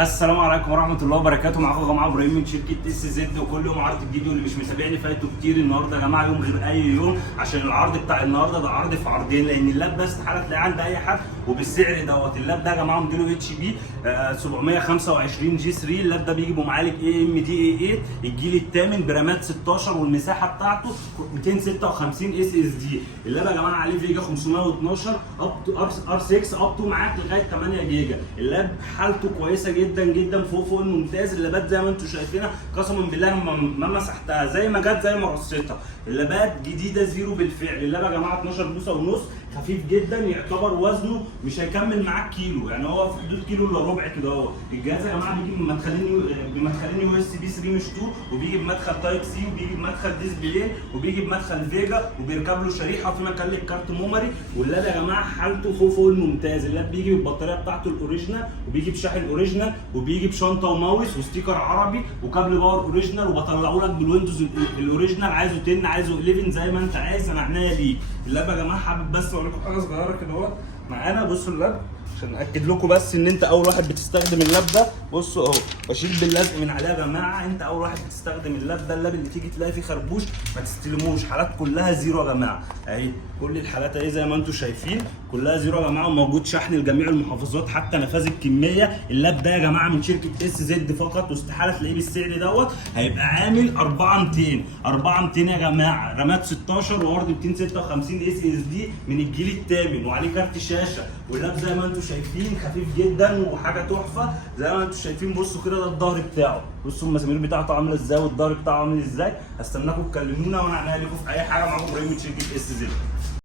السلام عليكم ورحمه الله وبركاته. معاكم يا جماعه ابراهيم من شركه اس زد، وكل يوم عرض جديد، واللي مش متابعني فايته كتير. النهارده يا جماعه يوم غير اي يوم، عشان العرض بتاع النهارده ده عرض في عرضين، لان اللاب ده استحاله تلاقيه عند اي حد وبالسعر دوت. اللاب ده يا جماعه موديله اتش بي 725 جي 3. اللاب ده بيجي بمعالج اي ام دي اي 8 الجيل الثامن برامات 16، والمساحه بتاعته 256 اس اس دي. اللاب يا جماعه عليه فيجا 512 اب تو ار 6 اب تو معاك لغايه 8 جيجا. اللاب حالته كويسه جدا جدا، فوق الممتاز. اللابات زي ما انتم شايفينها قسما بالله ما مسحتها، زي ما جت زي ما رصيتها. اللابات جديده زيرو بالفعل. اللاب يا جماعه 12 بوصه ونص، خفيف جدا، يعتبر وزنه مش هيكمل معاك كيلو، يعني هو في حدود كيلو الا ربع كده اهو. الجهاز يا جماعه بيجي بمدخلين يو اس بي 3 مش 2، وبيجي بمدخل تايب سي، وبيجي بمدخل ديسبلاي، وبيجي بمدخل فيجا، وبيركب له شريحه وفي مكان للكارت ميموري. واللاب يا جماعه حالته فوق الممتاز. اللاب بيجي بالبطاريه بتاعته الاوريجينال، وبيجي بشاحن اوريجينال، وبيجي بشنطه وماوس وستيكر عربي وكابل باور اوريجينال، وبطلعه لك بالويندوز الاوريجينال. عايزه 10 عايزه 11 زي ما انت عايز، انا عناية ليك. اللاب يا جماعه حابب بس اقول لكم حاجه صغيره كده اهو معانا. بصوا اللاب عشان اكد لكم بس ان انت اول واحد بتستخدم اللاب ده. بصوا اهو بشيل باللزق من عليه يا جماعه، انت اول واحد بتستخدم اللاب ده. اللاب اللي تيجي تلاقي فيه خربوش ما تستلموش، حالات كلها زيرو يا جماعه اهي. كل الحالات اهي زي ما انتم شايفين كلها زيرو يا جماعه، وموجود شحن لجميع المحافظات حتى نفاذ الكميه. اللاب ده يا جماعه من شركه اس زد فقط، واستحاله تلاقيه بالسعر دوت. هيبقى عامل 4200 يا جماعه، رامات 16 وورد 256 اس اس دي من الجيل الثامن، وعليه كارت شاشه. واللاب زي ما انتم شايفين خفيف جدا وحاجه تحفه زي ما انتم شايفين. بصوا كده ده الظهر بتاعه، بصوا المسامير بتاعته عامله ازاي والظهر بتاعه عامل ازاي. هستناكم تكلمونا وانا عناية لكم في اي حاجه. معاكم ابراهيم من شركه اس زد.